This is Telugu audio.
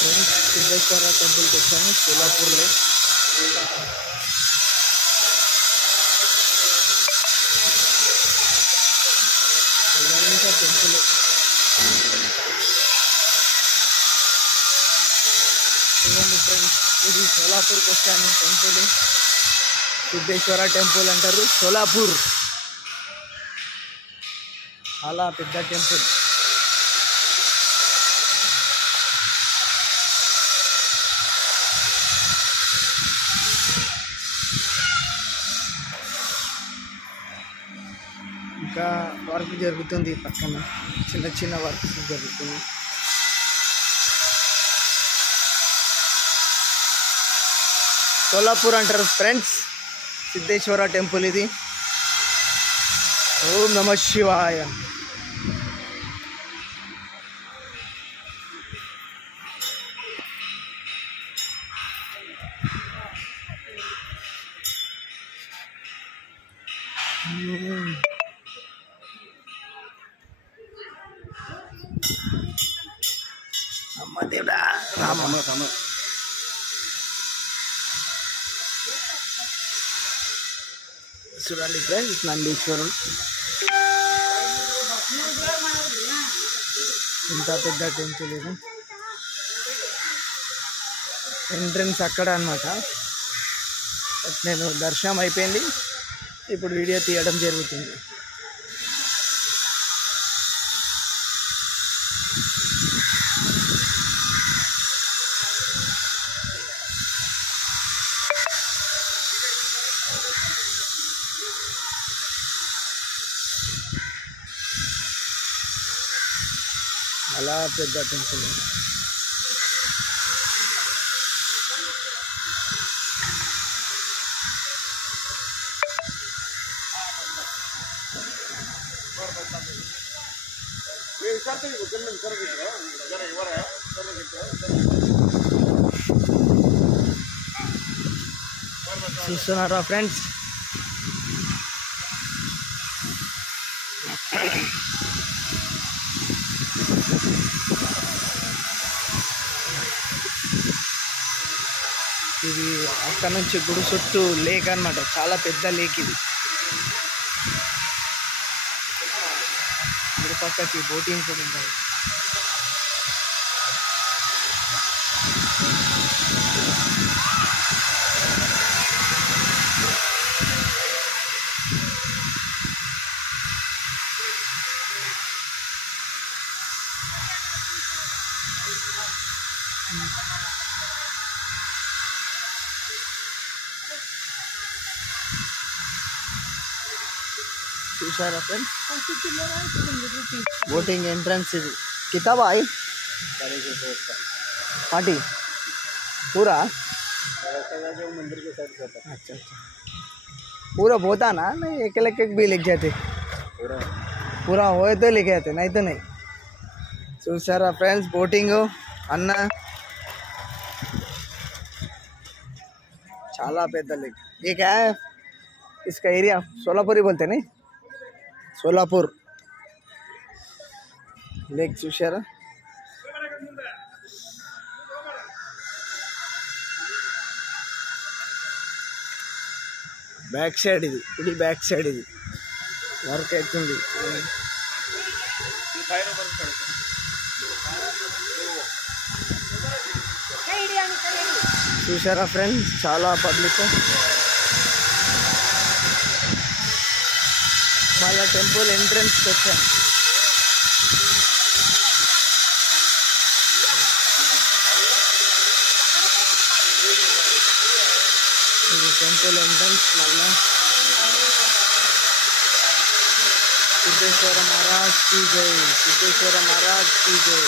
ఫ్రెండ్స్ సిద్ధేశ్వర టెంపుల్కి వచ్చాను సోలాపూర్లో. ఇదంతా టెంపుల్. చూడండి ఫ్రెండ్స్, ఇది సోలాపూర్కి వచ్చాను టెంపుల్. సిద్ధేశ్వర టెంపుల్ అంటారు సోలాపూర్. చాలా పెద్ద టెంపుల్. ఇంకా వర్క్ జరుగుతుంది పక్కన, చిన్న చిన్న వర్క్ జరుగుతుంది. సోలాపూర్ అంటారు ఫ్రెండ్స్ సిద్ధేశ్వర టెంపుల్ ఇది. ఓం నమ శివాయ. అమ్మ దేవుడా రామ. చూడండి ఫ్రెండ్స్ నందీశ్వరం ఇంత పెద్ద టెంపుల్ ఇది. ఎంట్రన్స్ అక్కడ అన్నమాట. నేను దర్శనం అయిపోయింది, ఇప్పుడు వీడియో తీయడం జరుగుతుంది. అలా పెద్ద టెంపుల్. చూస్తున్నారా ఫ్రెండ్స్, ఇది అక్కడ నుంచి గుడి చుట్టూ లేక్ అన్నమాట. చాలా పెద్ద లేక్ ఇది. గుడి పక్కకి బోటింగ్ కూడా ఉంటుంది. చూసారా ఫ్రెండ్స్, बोटिंग एंट्रेंस ఇది. किताब आई 40 पूरा मंदिर के साइड जाता. अच्छा अच्छा, पूरा होता ना? नहीं एक एक भी लिख जाते. पूरा होए तो लिखे जाते, नहीं तो नहीं. చూసారా ఫ్రెండ్స్ బోటింగ్ అన్న. చాలా పెద్ద లేక్. ये क्या है इसका एरिया? सोलापुर ही बोलते नहीं, सोलापुर लेक. చూసారా బ్యాక్ సైడ్ ఇది, ఇది బ్యాక్ సైడ్ ఇది వర్క్ అవుతుంది. చూసారా ఫ్రెండ్స్ చాలా పబ్లిక్. మళ్ళీ టెంపుల్ ఎంట్రన్స్కి వచ్చాను. ఇది టెంపుల్ ఎంట్రన్స్. మళ్ళీ సిద్ధేశ్వర महाराज की जय, सिद्धेश्वर महाराज की जय.